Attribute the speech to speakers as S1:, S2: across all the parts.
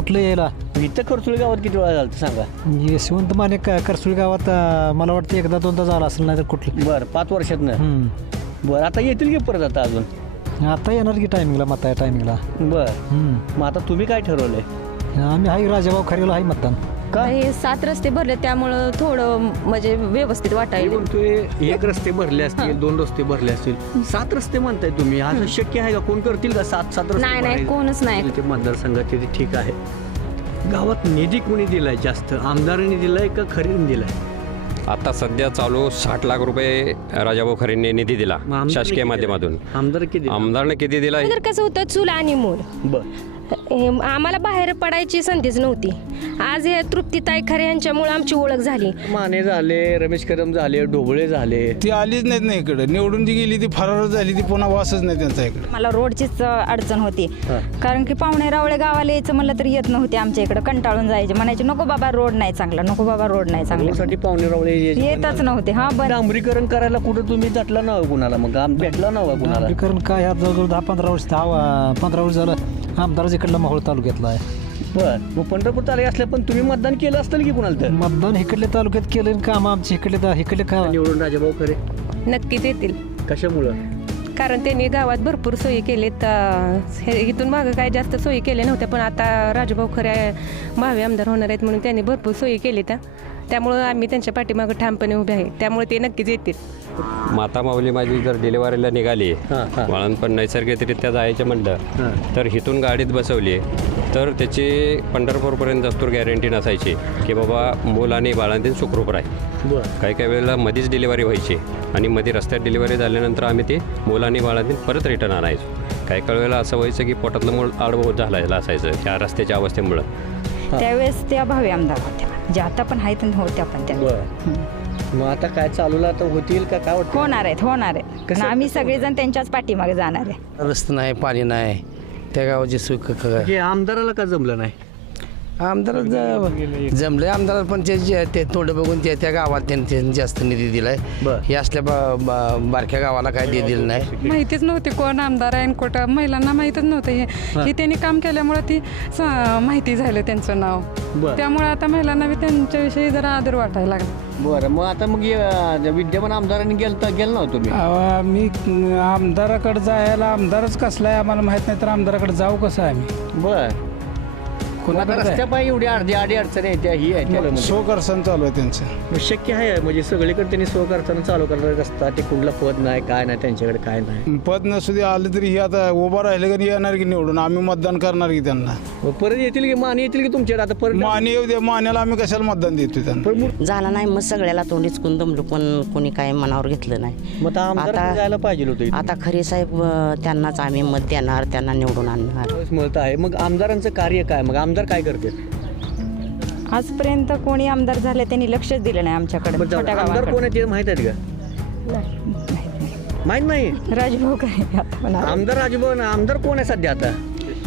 S1: कुठलं यायला
S2: इथं खरसुळ गावात किती वेळा झालं सांगा.
S1: यशवंत माने करसुळ गावात मला वाटतं एकदा दोनदा झाला असेल नाही तर कुठलं.
S2: बरं 5 वर्षातनं. बरं आता येतील की परत आता अजून
S1: आता येणार की टायमिंगला मत आहे टायमिंगला.
S2: बरं मग आता तुम्ही काय ठरवलंय?
S1: आम्ही हाय राजाभाऊ खरेला आहे मतदान.
S2: का
S3: हे 7 रस्ते भरले त्यामुळं थोडं म्हणजे व्यवस्थित
S2: मी
S3: वाटायला.
S2: म्हणतोय 1 रस्ते भरले असतील 2 रस्ते भरले असतील 7 रस्ते म्हणताय तुम्ही. असं शक्य आहे का? कोण करतील का 7 रस्ते
S3: नाही
S2: भरायचे?
S3: कोणच नाही.
S2: ते मतदारसंघात ते ठीक आहे. गावात निधी कोणी दिलाय जास्त? आमदारांनी दिलाय का खरेदीने दिलाय?
S4: आता सध्या चालू 60 लाख रुपये राजाभाऊ खरेंनी निधी दिला
S2: मग आमदारने
S4: शासकीय
S2: किती
S4: माध्यमातून.
S2: आमदार किती?
S4: आमदारने किती दिला?
S3: तर कसं होतं चूल आणि मूल.
S2: बर
S3: आम्हाला बाहेर पडायची संधीच नव्हती. आज हे तृप्तीताई खरे यांच्यामुळे आमची ओळख झाली.
S2: माने झाले, रमेश कदम झाले, ढोबळे झाले.
S5: ती आलीच नाहीत ना इकडे. निवडून जी गेली ती फरार झाली, ती पुन्हा वासच नाही त्यांचा इकडे.
S6: मला रोडचीच अडचण होती कारण की पाहुणे रावळे गावाला यायचं म्हणलं तर येत नव्हते आमच्या इकडे. कंटाळून जायचे म्हणायचे नको बाबा रोड नाही चांगला, नको बाबा रोड नाही चांगला.
S2: साठी पाहुणे रावळे
S6: येतच नव्हते. हा बरं
S2: डांबरीकरण करायला कुठं तुम्ही दटला नव्हा कुणाला? मग भेटला नव्हा कुणाला?
S1: कारण काय ह्या जवळजवळ 10-15 वर्ष 15 वर्ष झालं आमदारच इकडला मोहोळ तालुक्यातला आहे.
S2: बर मग पंढरपूर तालुक्यात असल्या पण तुम्ही मतदान केलं असतं की कुणाला तर?
S1: मतदान इकडल्या तालुक्यात केलं काम आमचे इकडले का
S2: निवडून राजाभाऊ खरे
S7: नक्कीच येतील.
S2: कशामुळं?
S7: कारण त्यांनी गावात भरपूर सोयी केलीत. इथून मागं काय जास्त सोयी केल्या नव्हत्या पण आता राजूभाऊ खरे भावी आमदार होणार आहेत म्हणून त्यांनी भरपूर सोयी केलीत. त्यामुळं आम्ही त्यांच्या पाठीमागं ठामपणे उभे आहे. त्यामुळे ते नक्कीच येतील.
S4: माता माऊली माझी जर डिलिव्हरीला निघाली म्हणून पण नैसर्गिकरित्या जायचं म्हणलं तर इथून गाडीत बसवली तर त्याची पंढरपूरपर्यंत दस्तूर गॅरंटी नसायची की बाबा मूल आणि बाळांतीन सुखरूप राहील. काही काही वेळेला मध्येच डिलिव्हरी व्हायची आणि मध्ये रस्त्यात डिलिव्हरी झाल्यानंतर आम्ही ती मूल आणि बाळांतीन परत रिटर्न आणायचो. काही काही वेळेला असं व्हायचं की पोटातलं मूल आडवं झालेलं असायचं त्या रस्त्याच्या अवस्थेमुळं.
S6: त्यावेळेस त्या भावी आमदार होत्या जे आता पण आहेत होत्या पण त्या
S2: मग आता काय चालूला आता होतील का काय वाटतं?
S6: होणार आहेत.
S2: कसं-
S6: आम्ही सगळेजण त्यांच्याच पाठीमागे जाणार आहे.
S8: रस्ता नाही, पाणी नाही, त्या गावाची सुख
S2: हे आमदाराला का जमलं नाही?
S8: आमदार जमले आमदार पण ते तोंड बघून त्या गावात त्यांनी जास्त निधी दिलाय. हे असल्या बारक्या गावाला काय दिलं नाही.
S7: माहितीच नव्हती कोण आमदार आहे आणि कुठं महिलांना माहीतच नव्हतं. हे त्यांनी काम केल्यामुळे ती माहिती झालं त्यांचं नाव. त्यामुळे आता महिलांना बी त्यांच्याविषयी जरा आदर वाटायला लागला.
S2: बरं मग आता मग विद्यमान आमदारांनी गेलं ना तुम्ही?
S5: मी आमदाराकडे जायला आमदारच कसला आहे आम्हाला माहित नाही तर आमदाराकडे जाऊ कसं आम्ही?
S2: बर रस्त्या पाय एवढी अर्धी अडचण आहे त्या ही आहे
S5: स्वकर्षण चालू आहे त्यांचं.
S2: मग शक्य आहे म्हणजे सगळीकडे त्यांनी स्वकर्षण चालू करणार रस्ता ते कुठला पद नाही काय नाही त्यांच्याकडे काय नाही.
S5: पद नसू दे आले तरी ही आता उभा राहिले की येणार की निवडून आम्ही मतदान करणार की त्यांना.
S2: मग परत येतील की माने येतील की तुमच्याकडे? आता परत
S5: माने येऊ दे, मान्याला आम्ही कशाला मतदान देतो त्यांना?
S9: झाला नाही मग सगळ्याला तोंडीच कुन दमलो पण कोणी काय मनावर घेतलं नाही.
S2: मग आमदार जायला पाहिजे होतं.
S9: आता खरे साहेब त्यांनाच आम्ही मत देणार, त्यांना निवडून आणणार.
S2: मत आहे. मग आमदारांचं कार्य काय? मग आमार काय करते?
S6: आजपर्यंत कोणी आमदार झाले त्यांनी लक्षच दिलं नाही आमच्याकडे. छोट्या
S2: आमदार कोण
S6: गावाकडे
S2: आहे माहित आहेत का? माहित नाही.
S6: राजभाऊ काय
S2: आमदार राजभवन आमदार कोण आहे सध्या आता?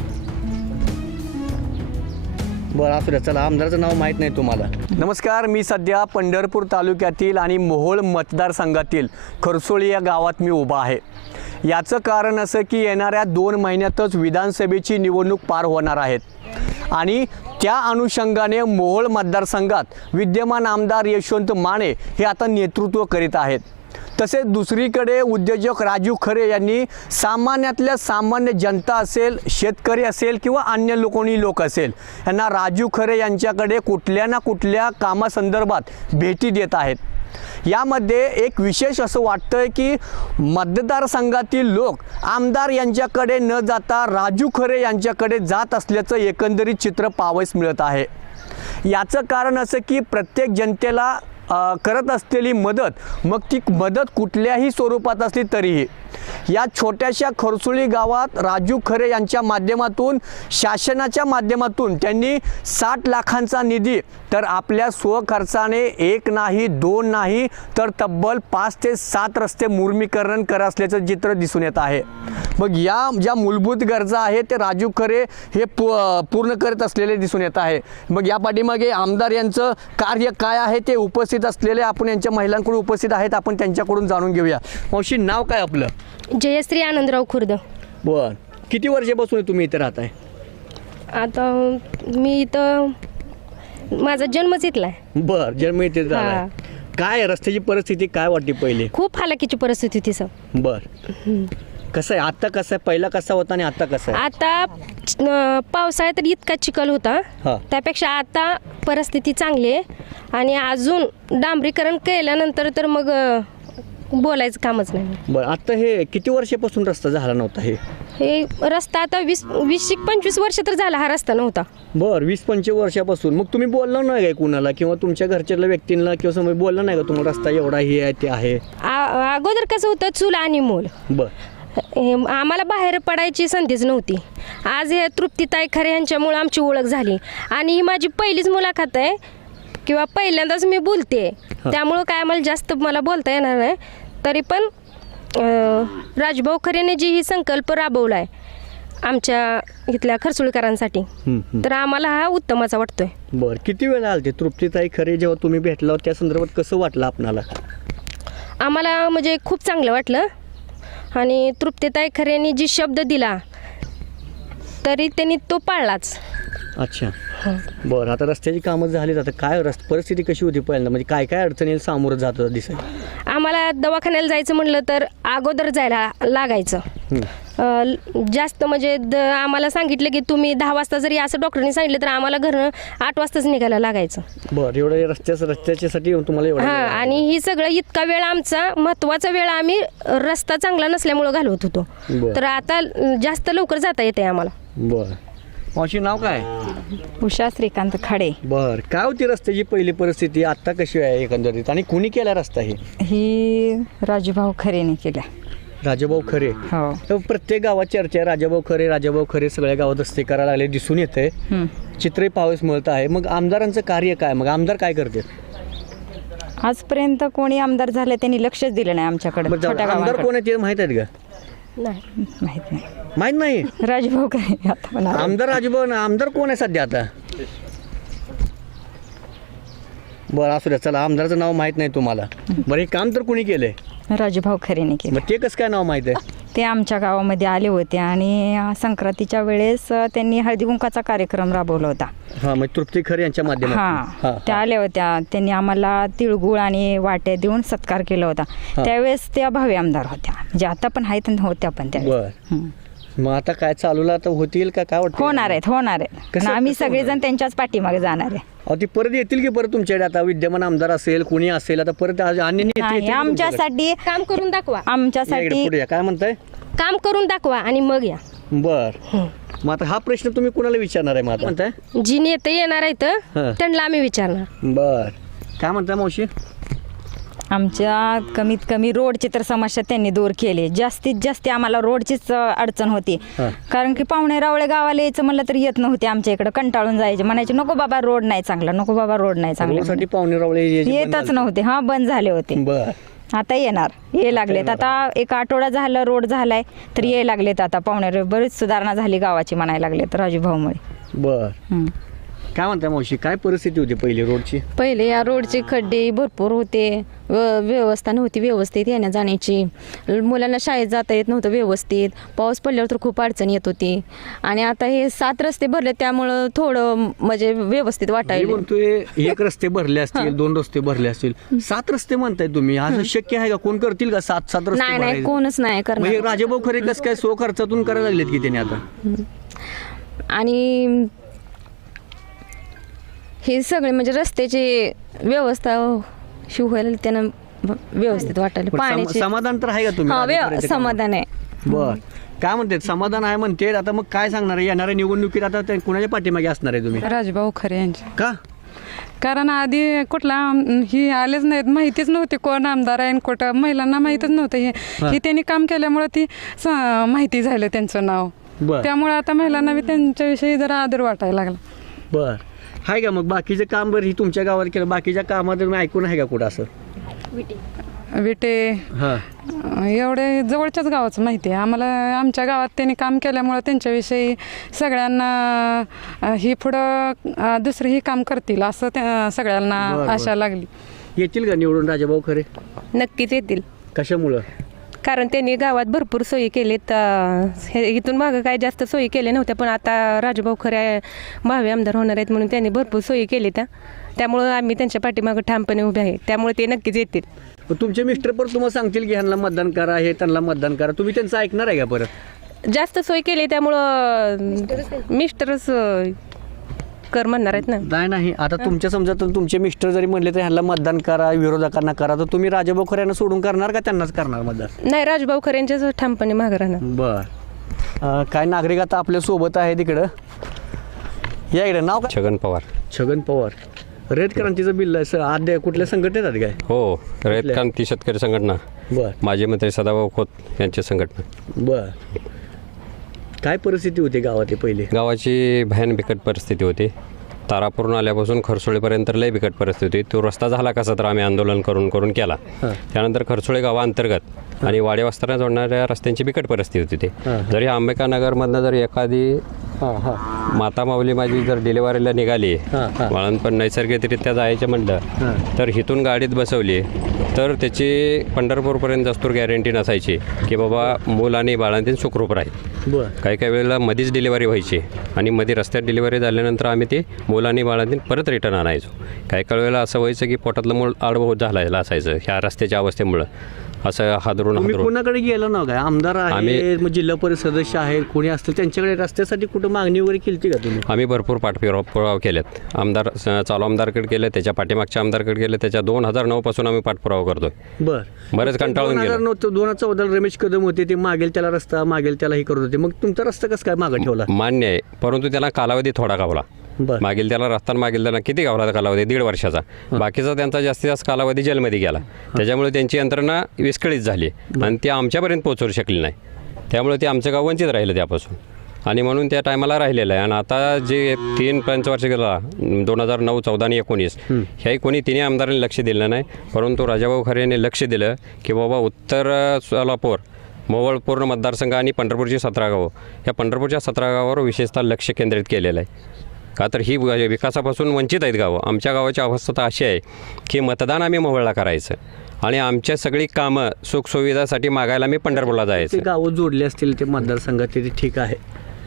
S2: बरं असू द्या. चला आमदाराचं नाव माहीत नाही तुम्हाला. नमस्कार, मी सध्या पंढरपूर तालुक्यातील आणि मोहोळ मतदारसंघातील खरसोळी या गावात मी उभा आहे. याचं कारण असं की येणाऱ्या 2 महिन्यातच विधानसभेची निवडणूक पार होणार आहेत आणि त्या अनुषंगाने मोहोळ मतदारसंघात विद्यमान आमदार यशवंत माने हे आता नेतृत्व करीत आहेत. तसेच दुसरीकडे उद्योजक राजू खरे यांनी सामान्यातल्या सामान्य जनता असेल, शेतकरी असेल किंवा अन्य लोक असेल यांना राजू खरे यांच्याकडे कुठल्या ना कुठल्या कामासंदर्भात भेटी देत आहेत. यामध्ये एक विशेष असं वाटतंय की मतदारसंघातील लोक आमदार यांच्याकडे न जाता राजू खरे यांच्याकडे जात असल्याचं एकंदरीत चित्र पाहावयास मिळत आहे. याचं कारण असं की प्रत्येक जनतेला करत असलेली मदत, मग ती मदत कुठल्याही स्वरूपात असली तरीही या छोट्याशा खरसुळी गावात राजू खरे यांच्या माध्यमातून, शासनाच्या माध्यमातून त्यांनी 60 लाखांचा निधी तर आपल्या स्वखर्चाने 1 नाही 2 नाही तर तब्बल 5 ते 7 रस्ते मुर्मीकरण करत असल्याचं चित्र दिसून येत आहे. मग या ज्या मूलभूत गरजा आहेत ते राजू खरे हे पूर्ण करत असलेले दिसून येत आहे. मग या पाठीमागे आमदार यांचं कार्य काय आहे ते उपस्थित असलेले आपण यांच्या महिलांकडून उपस्थित आहेत, आपण त्यांच्याकडून जाणून घेऊया. मावशी नाव काय आपलं?
S3: जयश्री आनंदराव खुर्द.
S2: बर किती वर्षापासून तुम्ही इथे राहताय?
S3: आता मी इथं माझा जन्मच इथला आहे.
S2: बर जन्म इथे झालाय. काय रस्त्याची परिस्थिती काय वाटते पहिली?
S3: खूप हालाकीची परिस्थिती होती सर.
S2: बर कसं आहे आता, कसं आहे पहिला कसा होता आणि आता कसं आहे?
S3: आता पावसाळ्यात इतका चिखल होता, त्यापेक्षा आता परिस्थिती चांगली आहे. आणि अजून डांबरीकरण केल्यानंतर तर मग बोलायचं कामच नाही.
S2: बरं आता हे किती वर्षापासून रस्ता झाला नव्हता?
S3: हे रस्ता आता 20-25 वर्ष तर झाला हा रस्ता नव्हता.
S2: बरं 20-25 वर्षापासून. मग तुम्ही बोलला नाही काय कुणाला किंवा तुमच्या घरच्या व्यक्तींना किंवा समोर बोलला नाही का तुम्हाला रस्ता एवढा हे आहे ते आहे?
S3: अगोदर कसं होतं, चूल आणि मूल. आम्हाला बाहेर पडायची संधीच नव्हती. आज हे तृप्तीताई खरे यांच्यामुळे आमची ओळख झाली. आणि ही माझी पहिलीच मुलाखत आहे किंवा पहिल्यांदाच मी बोलते, त्यामुळं काय आम्हाला जास्त मला बोलता येणार नाही. तरी पण राजभाऊ खरेने जी ही संकल्प राबवला आहे आमच्या इथल्या खरसुळकरांसाठी, तर आम्हाला हा उत्तमाचा वाटतोय.
S2: बरं किती वेळा आलते तृप्तीताई खरे जेव्हा तुम्ही भेटला त्या संदर्भात कसं वाटलं आपणाला?
S3: आम्हाला म्हणजे खूप चांगलं वाटलं. आणि तृप्तीताई खरेंनी जी शब्द दिला तरी त्यांनी तो पाळलाच.
S2: अच्छा बरं आता रस्त्याची कामं झाली, आता काय परिस्थिती कशी होती पहिल्यांदा, म्हणजे काय काय अडचणी सामोरं जात होतं दिसाय?
S3: आम्हाला दवाखान्याला जायचं म्हणलं तर अगोदर जायला लागायचं. जास्त म्हणजे आम्हाला सांगितलं की तुम्ही 10 वाजता जरी असं डॉक्टरनी सांगितलं तर आम्हाला घरनं 8 वाजताच निघायला लागायचं.
S2: बरं एवढं रस्त्याच्यासाठी तुम्हाला एवढं?
S3: आणि ही सगळं इतका वेळ आमचा महत्त्वाचा वेळ आम्ही रस्ता चांगला नसल्यामुळं घालवत होतो. तर आता जास्त लवकर जाता येते आम्हाला.
S2: बरं मावशी नाव काय?
S6: उषा श्रीकांत खाडे.
S2: बर काय होती रस्त्याची पहिली परिस्थिती, आता कशी आहे एकंदरीत, आणि कुणी केला रस्ता?
S6: ही राजूभाऊ खरेने केल्या.
S2: राजाभाऊ खरे.
S6: हो.
S2: प्रत्येक गावात चर्चा आहे राजाभाऊ खरे सगळ्या गावात रस्ते करायला लागले दिसून येते, चित्रही पाहावयास मिळत आहे. मग आमदारांचं कार्य काय, मग आमदार काय करते?
S6: आजपर्यंत कोणी आमदार झाले त्यांनी लक्षच दिलं नाही आमच्याकडे.
S2: आमदार कोण आहे ते माहित आहेत का?
S3: नाही
S6: माहित नाही.
S2: माहित नाही.
S6: राजभाऊ खरे आता
S2: आमदार राजभाऊ. आमदार कोण आहे सध्या आता? बरं असू द्या, चला आमदारचं नाव माहित नाही तुम्हाला. बरं हे काम तर कोणी केलंय?
S6: राजूभाऊ खरेने केलं.
S2: ते कसं काय नाव माहित आहे?
S6: ते आमच्या गावामध्ये आले होते आणि संक्रांतीच्या वेळेस त्यांनी हळदी कुंकाचा कार्यक्रम राबवला होता.
S2: हा मग तृप्ती खरे यांच्या माध्यमातून
S6: त्या आल्या होत्या. त्यांनी आम्हाला तिळगुळ आणि वाट्या देऊन सत्कार केला होता. त्यावेळेस त्या भावी आमदार होत्या, म्हणजे आता पण आहेत होत्या पण त्या.
S2: मग आता काय चालूला आता होतील का काय वाटतं?
S6: होणार आहेत. आम्ही सगळेजण त्यांच्याच पाठीमागे जाणार आहे.
S2: ती परत येतील की परत तुमच्याकडे? आता विद्यमान आमदार असेल कोणी असेल आता परत
S6: आमच्यासाठी
S3: काम करून दाखवा.
S6: आमच्यासाठी
S2: काय म्हणताय?
S3: काम करून दाखवा आणि मग या.
S2: बर मग आता हा प्रश्न तुम्ही कुणाला विचारणार आहे? मग आता म्हणताय
S3: जी नेते येणार आहेत त्यांना आम्ही विचारणार.
S2: बर काय म्हणताय मावशी?
S6: आमच्या कमीत कमी रोडची तर समस्या त्यांनी दूर केली. जास्तीत जास्त आम्हाला रोडचीच अडचण होती, कारण की पाहुणे रावळे गावाला यायचं म्हणलं तर येत नव्हते आमच्या इकडे. कंटाळून जायचे, म्हणायचे नको बाबा रोड नाही चांगला, नको बाबा रोड नाही चांगला.
S2: पाहुणे रावळे
S6: येतच नव्हते. बंद झाले होते. आता येणार, ये लागलेत. आता एक आठवडा झालं रोड झालाय तर ये लागलेत. आता पाहुणे बरीच सुधारणा झाली गावाची म्हणायला लागलेत राजूभाऊमुळे.
S2: बर काय म्हणताय मावशी, काय परिस्थिती होती पहिली रोडची?
S10: पहिले या रोडचे खड्डे भरपूर होते, व्यवस्था नव्हती व्यवस्थित येण्या जाण्याची. मुलांना शाळेत जाता येत नव्हतं व्यवस्थित. पाऊस पडल्यावर तर खूप अडचण येत होती. आणि आता हे 7 रस्ते भरले त्यामुळं थोडं म्हणजे व्यवस्थित वाटायला.
S2: म्हणतोय एक रस्ते भरले असतील, 2 रस्ते भरले असतील, 7 रस्ते म्हणताय तुम्ही. असं शक्य आहे का? कोण करतील का 7 रस्ते?
S10: नाही कोणच नाही करणार.
S2: राजाभाऊ खरे कसं काय सो खर्चातून करायला लागलेत की त्यांनी आता?
S10: आणि हे सगळे म्हणजे रस्त्याची व्यवस्था व्हायला त्यांना व्यवस्थित वाटायला. पाण्याची
S2: समाधान तर आहे का तुम्ही?
S10: समाधान आहे.
S2: बर काय म्हणते? समाधान आहे म्हणते. आता मग काय सांगणार आहे येणाऱ्या निवडणुकीत? आता कुणाच्या पाठीमागे असणार आहे तुम्ही?
S11: राजभाऊ खरे यांच्या.
S2: का?
S11: कारण आधी कुठला ही आलेच नाहीत, माहितीच नव्हती कोण आमदार आहे कुठं. महिलांना माहीतच नव्हतं हे त्यांनी काम केल्यामुळे ती माहिती झालं त्यांचं नाव. त्यामुळे आता महिलांना बी त्यांच्याविषयी जरा आदर वाटायला लागला.
S2: बर आहे का? मग बाकीचं काम बरं ही तुमच्या गावात केलं, बाकीच्या कामात तुम्ही ऐकून आहे का कुठं असं?
S11: विटे एवढे जवळच्याच गावाचं माहिती आहे आम्हाला. आमच्या गावात त्यांनी काम केल्यामुळं त्यांच्याविषयी सगळ्यांना ही पुढं दुसरेही काम करतील असं सगळ्यांना आशा लागली.
S2: येतील का निवडून राजाभाऊ खरे?
S7: नक्कीच येतील.
S2: कशामुळं?
S7: कारण त्यांनी गावात भरपूर सोयी केलेत. इथून मागं काय जास्त सोयी केल्या नव्हत्या, पण आता राजूभाऊ खरे भावी आमदार होणार आहेत म्हणून त्यांनी भरपूर सोयी केली त्यामुळं आम्ही त्यांच्या पाठीमागं ठामपणे उभे आहे. त्यामुळे ते नक्कीच येतील.
S2: तुमचे मिस्टर पण तुम्हाला सांगतील की ह्यांना मतदान करा, हे त्यांना मतदान करा, तुम्ही त्यांचं ऐकणार आहे का परत?
S7: जास्त सोय केली त्यामुळं मिस्टरच कर म्हणणार आहेत ना.
S2: नाही आता तुमच्या समजा तर तुमचे मिस्टर जरी म्हणले तर ह्यांना मतदान करा, विरोधकांना करा, तर तुम्ही राजाभाऊ खरे यांना सोडून करणार का त्यांनाच करणार मतदान?
S7: नाही, राजूभाऊ खरे यांच्याच ठामपणे मागं राहणार.
S2: बर. काय नागरिक आता आपल्या सोबत आहे तिकडं, या इकडे नाव काय?
S4: छगन पवार.
S2: छगन पवार. रयत क्रांतीचं बिल आद्य कुठल्या संघटनेत आहेत काय?
S4: हो, रयत क्रांती शेतकरी संघटना.
S2: बर.
S4: माजी मंत्री सदाभाऊ खोत यांची संघटना.
S2: बर. काय परिस्थिती होती गावात पहिले?
S4: गावाची भयान बिकट परिस्थिती होती. तारापूरून आल्यापासून खरसोळीपर्यंत लय बिकट परिस्थिती होती. तो रस्ता झाला कसा तर आम्ही आंदोलन करून केला. त्यानंतर खरसोळी गावाअंतर्गत आणि वाडे वस्त्यांना जोडणाऱ्या रस्त्यांची बिकट परिस्थिती होती. जरी आंबेडकरनगरमधनं जर एखादी माता माऊली माझी जर डिलिव्हरीला निघाली म्हणून पण नैसर्गिकरित्या जायचं म्हणलं तर इथून गाडीत बसवली तर त्याची पंढरपूरपर्यंत दस्तूर गॅरंटी नसायची की बाबा मूल आणि बाळांतील सुखरूप राहील. काही काही वेळेला मध्येच डिलिव्हरी व्हायची आणि मध्ये रस्त्यात डिलिव्हरी झाल्यानंतर आम्ही ती मूल आणि बाळांतील परत रिटर्न आणायचो. काही काही वेळेला असं व्हायचं की पोटातलं मूल आडवं झालेलं असायचं ह्या रस्त्याच्या अवस्थेमुळं. असं हादरून
S2: कुणाकडे गेलं ना काय? आमदार आहे, जिल्हा परिषद सदस्य आहेत, कोणी असतील त्यांच्याकडे रस्त्यासाठी कुठं मागणी वगैरे केली का तुम्ही?
S4: आम्ही भरपूर पाठपुरावा केलेत. आमदार चालू आमदारकडे केले, त्याच्या पाठीमागच्या आमदारकडे गेले, त्याच्या 2009 पासून आम्ही पाठपुरावा करतोय. बरेच कंटाळून गेलो.
S2: 2014 रमेश कदम होते, ते मागेल त्याला रस्ता मागेल त्याला हे करत होते, मग तुमचा रस्ता कसं काय मागे ठेवला?
S4: मान्य आहे, परंतु त्याला कालावधी थोडा गावला. मागील त्याला रस्ता मागील त्याला किती गावला कालावधी? 1.5 वर्षाचा. बाकीचा त्यांचा जास्तीत जास्त कालावधी जेलमध्ये गेला. त्याच्यामुळे त्यांची यंत्रणा विस्कळीत झाली आणि ती आमच्यापर्यंत पोहोचवू शकली नाही. त्यामुळे ते आमचं गाव वंचित राहिलं त्यापासून आणि म्हणून त्या टायमाला राहिलेलं आहे. आणि आता जे 3 पंचवर्ष गेला 2009, 14 आणि 19 ह्याही कोणी तिन्ही आमदारांनी लक्ष दिलं नाही. परंतु राजाभाऊ खरे यांनी लक्ष दिलं की बाबा उत्तर सोलापूर, मोहोळ पूर्ण मतदारसंघ आणि पंढरपूरची 17 गावं, ह्या पंढरपूरच्या 17 गावावर विशेषतः लक्ष केंद्रित केलेलं आहे. का तर ही विकासापासून वंचित आहेत गावं. आमच्या गावाची अवस्था तर अशी आहे की मतदान आम्ही मोहोळला करायचं आणि आमच्या सगळी कामं सुखसुविधासाठी मागायला मी पंढरपूरला जायचं.
S2: गावं जोडले असतील ते मतदारसंघात, ते ठीक आहे.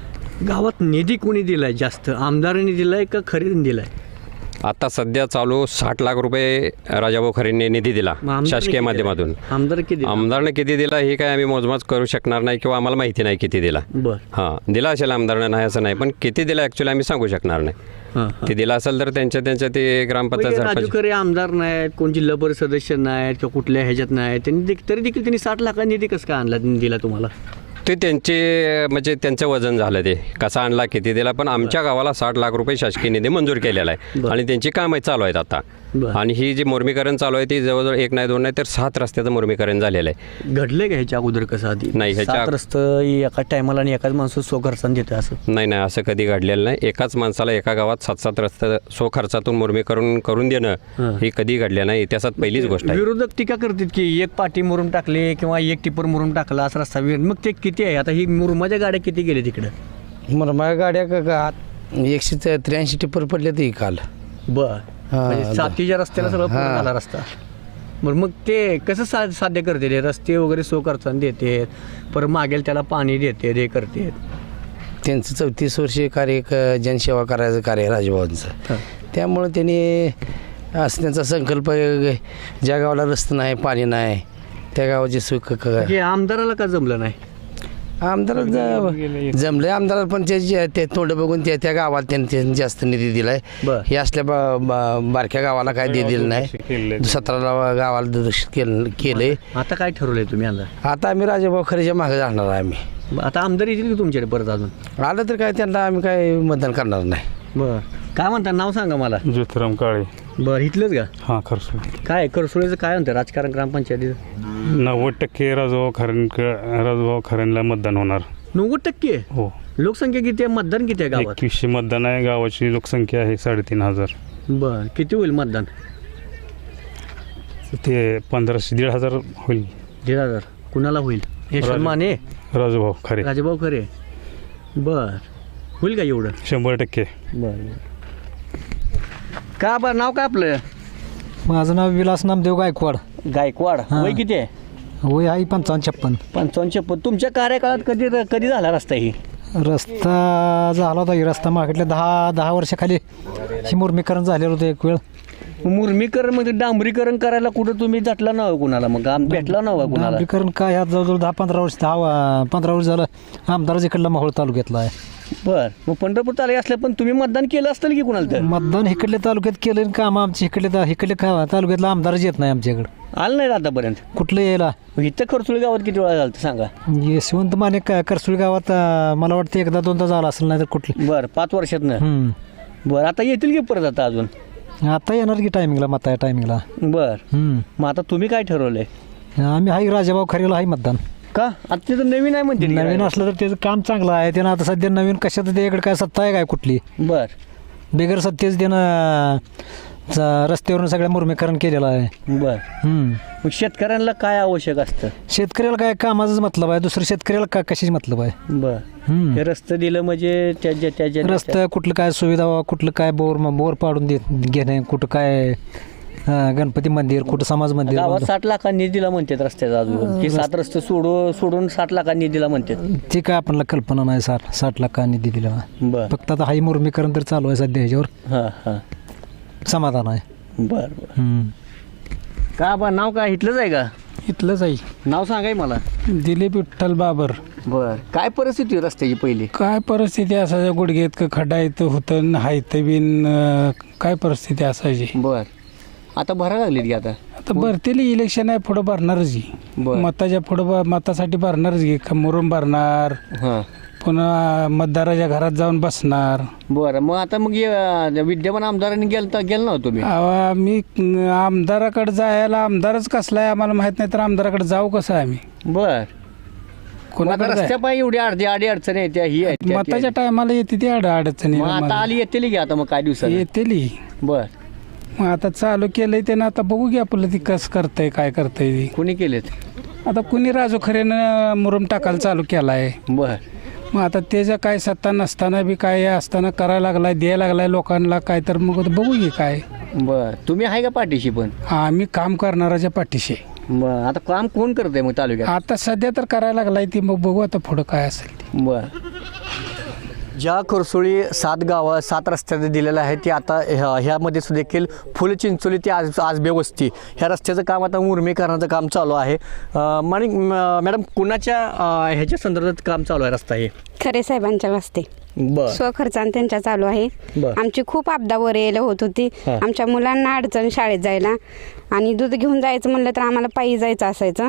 S2: गावात निधी कोणी दिलाय जास्त? आमदारांनी दिलाय का खरेदीने दिलाय?
S4: आता सध्या चालू 60 लाख रुपये राजाभाऊ खरेंनी निधी दिला शासकीय माध्यमातून. आमदारने किती दिला हे काय आम्ही मोजमाच करू शकणार नाही किंवा आम्हाला माहिती नाही किती दिला. हां, दिला असेल आमदारांना, नाही असं नाही, पण किती दिला ॲक्च्युली आम्ही सांगू शकणार नाही. ते दिला असेल तर त्यांच्या ते ग्रामपंचायत
S2: राजू खरे आमदार नाहीत, कोण जिल्हा परिषद सदस्य नाहीत किंवा कुठल्या ह्याच्यात नाही, त्यांनी तरी देखील त्यांनी 60 लाख निधी कसं काय आणला दिला तुम्हाला?
S4: ते त्यांचे म्हणजे त्यांचं वजन झालं, ते कसा आणला किती दिला. पण आमच्या गावाला 60 लाख रुपये शासकीय निधी मंजूर केलेला आहे आणि त्यांची कामं चालू आहेत आता. आणि ही जी मुर्मीकरण चालू आहे ती जवळजवळ 1 नाही 2 नाही तर 7 रस्त्याचं मुर्मीकरण झालेलं आहे.
S2: घडले का ह्याच्या अगोदर कसं आधी?
S4: नाही, ह्याच्या
S2: रस्तं एका टायमाला आणि एकाच माणूस खर्चाने देतं असं?
S4: नाही, असं कधी घडलेलं नाही. एकाच माणसाला एका गावात 7-7 रस्ते खर्चातून मुर्मीकरण करून देणं ही कधी घडले नाही. इतिहासात पहिलीच गोष्ट आहे.
S2: विरोधक टीका करतात की एक पाटी मुरुम टाकले किंवा एक टिपर मुरुम टाकला असा रस्ता. मग ते किती आहे आता? ही मुरुमाच्या गाड्या किती गेले तिकडे?
S8: मुरुमाच्या गाड्या का 183 टिपर पडले ते काल.
S2: साथीच्या रस्त्याला सगळं पूर्ण झाला रस्ता. मग ते कसं साध्य करते? रस्ते वगैरे खर्चाने देते, परत मागेल त्याला पाणी देते, हे करते.
S8: त्यांचं 34 वर्षीय कार्य जनसेवा करायचं कार्य राजभाऊंचं. त्यामुळे त्यांनी असं त्यांचा संकल्प, ज्या गावाला रस्ता नाही पाणी नाही त्या गावाची सुख.
S2: आमदाराला का जमलं नाही?
S8: आमदार जमले आमदार, पण ते तोंड बघून त्या गावाला त्यांनी जास्त निधी दिलाय. हे असल्या बारक्या गावाला काय दिलं नाही. 17 गावाला दुर्लक्ष केलंय.
S2: आता काय ठरवलंय तुम्ही?
S8: आता आम्ही राजाभाऊ खरेच्या मागे जाणार आहे. आम्ही
S2: आता आमदार येतील की तुमच्याकडे परत? अजून
S8: आलं तर काय त्यांना आम्ही काय मतदान करणार नाही.
S2: बरं, काय म्हणतात? नाव सांगा मला.
S5: ज्योतिराम काळे.
S2: बरं, इथलंच का?
S5: हां, खरसोळी.
S2: काय खरसोळीचं काय म्हणतं राजकारण ग्रामपंचायतीचं?
S5: 90% राजूभाऊ खरेंना मतदान होणार.
S2: 90%?
S5: हो. लोकसंख्या
S2: किती आहे? मतदान किती आहे गावात?
S5: 2100 मतदान आहे. गावाची लोकसंख्या आहे 3500.
S2: बरं, किती होईल मतदान?
S5: ते 1500-1500 होईल.
S2: 1500 कुणाला होईल? यशवंत माने,
S5: राजूभाऊ खरे.
S2: राजूभाऊ खरे. बरं, होईल का एवढं?
S5: 100%.
S2: बरं. का बरं, नाव काय आपलं?
S1: माझं नाव विलास नामदेव गायकवाड.
S2: गायकवाड. वय किती आहे?
S1: वय आहे 55-56.
S2: 55 तुमच्या कार्यकाळात कधी झाला रस्ता ही?
S1: रस्ता झाला होता की रस्ता मागितल्या 10 वर्षाखाली ही मुर्मीकरण झालेलं होतं एक वेळ.
S2: मुर्मीकरण म्हणजे डांबरीकरण करायला कुठं तुम्ही जटला नव्हा कुणाला, मग भेटला नव्हा कुणाला?
S1: डांबरीकरण काय ह्यात जवळजवळ 10-15 वर्ष झालं आमदारच इकडला मोहोळ तालुक्यातला आहे.
S2: बर, मग पंढरपूर तालुक्यात असल्या पण तुम्ही मतदान केलं असतं की कुणाला तर?
S1: मतदान इकडल्या तालुक्यात केलं काम आमच्या इकडल्या तालुक्यातला आमदारच येत नाही आमच्याकडे.
S2: आलं नाही आतापर्यंत
S1: कुठलं यायला.
S2: मग इथं खरसुळी गावात किती वेळा झालं सांगा?
S1: यशवंत माने करसुळी गावात मला वाटतं 1-2दा झाला असेल नाही तर कुठलं.
S2: बरं, 5 वर्षातनं. बरं, आता येतील की परत आता अजून?
S1: आता येणार की टायमिंगला.
S2: बर, मग आता तुम्ही काय ठरवलंय?
S1: आम्ही हाय राजाभाऊ खरेला आहे मतदान.
S2: का आता तिथं नवीन आहे म्हणते?
S1: नवीन असलं तर त्याचं काम चांगलं आहे. त्यानं आता सध्या नवीन कशात त्याकडे काय सत्ता आहे काय कुठली?
S2: बर,
S1: बिगर सत्तेच त्यानं रस्त्यावरून सगळं मुर्मीकरण केलेलं आहे.
S2: बर, मग शेतकऱ्यांना काय आवश्यक असतं?
S1: शेतकऱ्याला काय कामाचाच मतलब आहे, दुसरं शेतकऱ्याला का कशाची मतलब आहे?
S2: बर, हे रस्तं दिलं म्हणजे त्याच्या
S1: रस्ता कुठलं काय सुविधा, कुठलं काय बोर पाडून घेणे, कुठं काय गणपती मंदिर, कुठं समाज मंदिर.
S2: गावात 60 लाखांनी दिला म्हणतात रस्त्याचा अजून, की 7 रस्ते सोडून 60 लाखांनी दिला म्हणतात.
S1: ते काय आपल्याला कल्पना नाही. 60 लाखांनी दिला.
S2: बर,
S1: फक्त आता हाही मुर्मीकरण तर चालू आहे सध्या ह्याच्यावर. समाधान आहे.
S2: बर, का बा नाव काय इथलंच आहे का?
S5: इथलंच आहे.
S2: नाव सांगाय मला.
S5: दिलीप विठ्ठल बाबर.
S2: बर, काय परिस्थिती होती रस्त्याची पहिली?
S5: काय परिस्थिती असायची, गुडघे इतकं खड्डा इथं होतं, हायतं बिन काय परिस्थिती असायची.
S2: बर, आता भरा लागली की?
S5: आता भरतील, इलेक्शन आहे पुढं भरणारच की. मताच्या पुढं मतासाठी भरणारच की. मुरुम भरणार, पुन्हा मतदाराच्या घरात जाऊन बसणार.
S2: बरं, मग आता विद्यमान आमदारांनी गेलं ना तुम्ही?
S5: मी आमदाराकडे जायला, आमदारच कसला आहे आम्हाला माहित नाही, तर आमदाराकडे जाऊ कसं आहे आम्ही?
S2: बर, कोणाकडे रस्त्या पाय एवढी आडी अडचण येते ही आहे
S5: मताच्या टायमाला येते ती अडचणी.
S2: आता आली येतील की आता मग काय दिवसात
S5: येतील.
S2: बर,
S5: मग आता चालू केलंय त्यानं, आता बघू की आपलं ती कसं करतंय काय करतंय.
S2: कोणी केलेत?
S5: आता कुणी राजू खरेनं मुरुम टाकायला चालू केलाय.
S2: बर,
S5: मग आता त्याचं काय सत्ता नसताना बी काय असताना करायला लागलाय, द्यायला लागलाय लोकांना काय, तर मग बघू की काय.
S2: बर, तुम्ही आहे का पाठीशी? पण
S5: आम्ही काम करणाऱ्याच्या पाठीशी.
S2: बर, आता काम कोण करतंय मग तालुक्यात?
S5: आता सध्या तर करायला लागलाय ती, मग बघू आता पुढं काय असेल.
S2: बर, ज्या खरसुळी 7 रस्त्याचे दिलेलं आहे ते आता ह्यामध्ये सुद्धा देखील फुलचिंचोली ते आजबे वस्ती ह्या रस्त्याचं काम आता मुर्मीकरणाचं काम चालू आहे. मॅडम, कुणाच्या ह्याच्या संदर्भात काम चालू आहे रस्ता हे?
S12: खरे साहेबांच्या वास्ते. स्वखर्चाने त्यांच्या चालू आहे. आमची खूप आपदा वर यायला होत होती. आमच्या मुलांना अडचण शाळेत जायला, आणि दूध घेऊन जायचं म्हणलं तर आम्हाला पायी जायचं असायचं.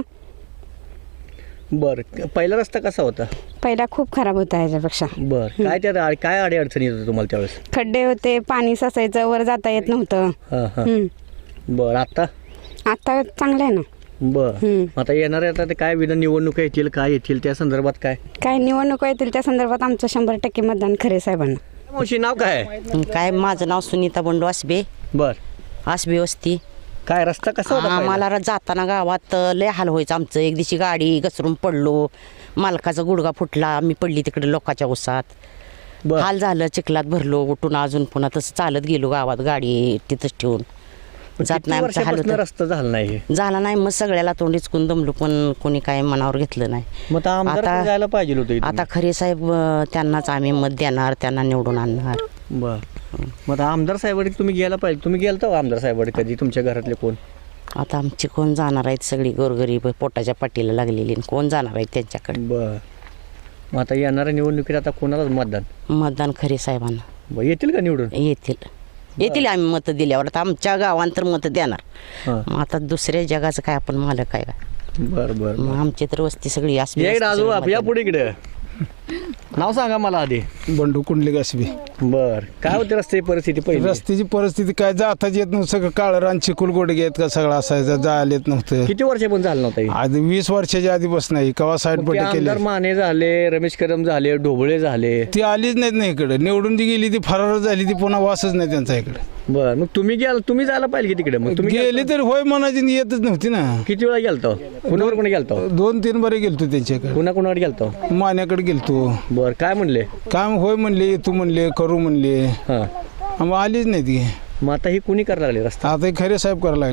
S2: बर, पहिला रस्ता कसा होता?
S12: पहिला खूप खराब होता ह्याच्यापेक्षा.
S2: बर, काय अडी अडचणी येत तुम्हाला त्यावेळेस?
S12: खड्डे होते, पाणी साचायचं, वर जाता येत नव्हतं.
S2: बर, आता
S12: चांगलं आहे ना.
S2: बर, आता येणार आता ते काय निवडणूक येतील, काय येतील त्या संदर्भात काय
S12: निवडणूक येतील त्या संदर्भात आमचं 100% मतदान खरे साहेबांना.
S2: मावशी, नाव काय?
S9: काय माझं नाव सुनीता बंडू आसबे.
S2: बर,
S9: आसबे वस्ती.
S2: काय रस्ता कसा होता?
S9: आम्हाला जाताना गावात लय हाल व्हायचं आमचं. एक दिवशी गाडी घसरून पडलो, मालकाचा गुडघा फुटला, मी पडली तिकडे लोकांच्या ओसात. हाल झालं, चिखलात भरलो, उठून अजून पुन्हा तसं चालत गेलो गावात, गाडी तिथंच ठेवून. जात नाही आमचा हाल
S2: रस्ता झाला
S9: नाही. मग सगळ्याला तोंडी चुकून दमलो, पण कोणी काय मनावर घेतलं नाही.
S2: मग आता जायला पाहिजे होतं.
S9: आता खरे साहेब त्यांनाच आम्ही मत देणार, त्यांना निवडून आणणार.
S2: बर, मग आमदार साहेबांकडे तुम्ही गेला पाहिजे. तुम्ही गेलता आमदार साहेबांकडे कधी? तुमच्या घरातले कोण?
S9: आता आमची कोण जाणार आहेत? सगळी गोरगरीब पोटाच्या पाठीला लागलेली, कोण जाणार आहेत त्यांच्याकडे?
S2: बर, मग आता येणाऱ्या निवडणुकीत आता कोणालाच
S9: मतदान खरे साहेबांना.
S2: येतील का निवडून?
S9: येतील आम्ही मत दिल्यावर. आता आमच्या गावांतर मत देणार. मग आता दुसऱ्या जगाचं काय आपण मालक आहे का?
S2: बर बर,
S9: मग आमची तर वस्ती सगळी
S2: राजू या पुढे इकडे. नाव सांगा मला आधी.
S5: बंडू कुंडले कासबी.
S2: बर, काय होते रस्त्याची परिस्थिती? पहिली
S5: रस्त्याची परिस्थिती काय, जाताच येत नव्हतं. सगळं काळं रान, चिखल गोडगे आहेत का सगळं असायचं, जायला येत नव्हतं.
S2: किती वर्ष पण झालं नव्हतं?
S5: आधी 20 वर्षाच्या आधी बस नाही. कवा साईड पट्टी केली.
S2: आमदार माने झाले, रमेश कदम झाले, ढोबळे झाले,
S5: ती आलीच नाहीत ना इकडे. निवडून जी गेली ती फरार झाली, ती पुन्हा वासच नाही त्यांचा इकडे.
S2: बर, मग तुम्ही जायला पाहिजे की तिकडे? मग तुम्ही
S5: गेले तरी होय म्हणायची, येतच नव्हती ना.
S2: किती वेळा गेलतो? कुणावर कोणी गेलतो?
S5: 2-3 बारे गेलतो त्यांच्याकडे.
S2: कुणाकडे गेलतो?
S5: मान्याकडे गेलतो.
S2: बर, काय म्हणले?
S5: काम होय म्हणले, येतो म्हणले, करू म्हणले. मग आलीच नाही ती.
S2: मग आता ही कुणी करायला लागले रस्ता?
S5: आता खरे साहेब करायला लागले.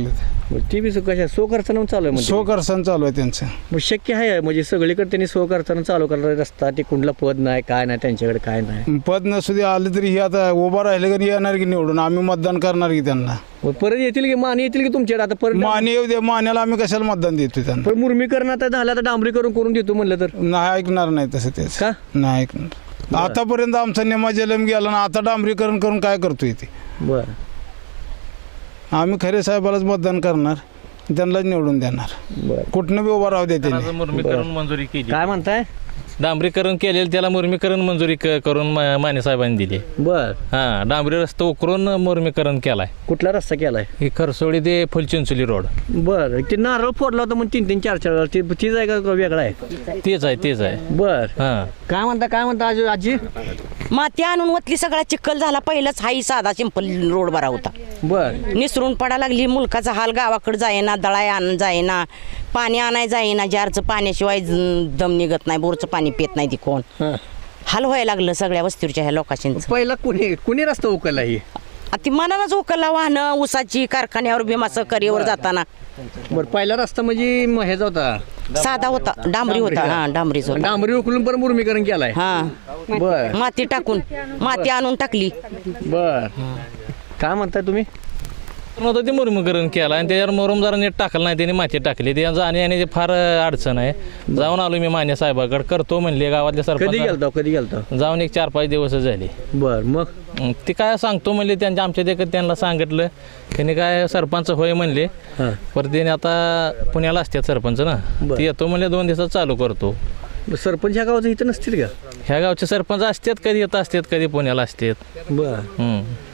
S2: ती बी कशा सो खर्चानं चालू आहे म्हणजे
S5: सो खर्चानं चालू आहे त्यांचं.
S2: मग शक्य आहे म्हणजे सगळीकडे त्यांनी सो खर्चानं चालू करणार रस्ता ते कुठला पद नाही काय नाही त्यांच्याकडे काय नाही.
S5: पद नसू दे आले तरी हे आता उभा राहिले की येणार की निवडून आम्ही मतदान करणार की त्यांना.
S2: मग परत येतील की माने येतील की तुमच्याकडे आता परत
S5: माने येऊ दे, मान्याला आम्ही कशाला मतदान देतो त्यांना.
S2: पण मुर्मीकरण आता झालं तर डांबरीकरण करून देतो म्हणलं तर
S5: नाही ऐकणार नाही तसं तेच
S2: का
S5: नाही ऐकणार. आतापर्यंत आमचा नेमा जलम गेला ना, आता डांबरीकरण करून काय करतोय ते.
S2: बरं
S5: आम्ही खरे साहेबालाच मतदान करणार, त्यांनाच निवडून देणार.
S2: बरं
S5: कुठनं बी उभा राहू दे त्यांनी.
S13: मुर्मीकरण मंजुरी केली,
S2: काय म्हणताय
S13: डांबरीकरण केलेलं त्याला मुर्मीकरण मंजुरी करून माने साहेबांनी दिली.
S2: बर
S13: हा डांबरी रस्ता उकरून मुर्मीकरण केलाय.
S2: कुठला रस्ता केलाय?
S13: ही खरसोडी ते फुलचिंचोली रोड.
S2: बर ते नारळ फोडला होता मग 3-3, 4-4 ती जागा वेगळा आहे.
S13: तेच आहे
S2: बर
S13: हा.
S2: काय म्हणता आजी?
S9: माती आणून वतली, सगळा चिखल झाला. पहिलंच हाही साधा सिंपल रोड बरा होता.
S2: बर
S9: निसरून पडा लागली. मुलकाचा हाल, गावाकडे जायना, दळाय आण जायना, पाणी आणाय जाईना. जारचं पाण्याशिवाय दम निघत नाही, बोरचं पाणी पित नाही ती कोण. हाल व्हायला लागलं सगळ्या वस्तीवरच्या ह्या लोकांचं.
S2: पहिला कुणी रस्ता उकलला ही?
S9: ती मनालाच उकलला. वाहनं ऊसाची कारखान्यावर भीमा सहकार्यावर जाताना.
S2: बर पहिला रस्ता म्हणजे ह्याचा होता,
S9: साधा होता, डांबरी होता. हा डांबरीच होता.
S2: डांबरी उकलून पण मुर्मीकरण केलाय.
S9: हा
S2: बर
S9: माती टाकून, माती आणून टाकली.
S2: बर काय म्हणताय तुम्ही?
S13: नव्हतं ते मुर्मीकरण केलं आणि त्याच्यावर मुरुम जरा नीट टाकलं नाही, त्याने माती टाकली. ते जाणे आणि फार अडचण आहे. जाऊन आलो मी माने साहेबाकडे, करतो म्हणले गावातले
S2: कधी गेलतो?
S13: जाऊन एक 4-5 दिवस झाले.
S2: बर मग
S13: ते काय सांगतो म्हणले, आमच्या देखत त्यांना सांगितलं. त्यांनी काय सरपंच होय म्हणले. परत त्याने आता पुण्याला असतात सरपंच ना, ते येतो म्हणले 2 दिवसात चालू करतो.
S2: सरपंच ह्या गावाचं इथं नसतील का?
S13: ह्या गावचे सरपंच असतात, कधी येत असतात, कधी पुण्याला असतात.
S2: बर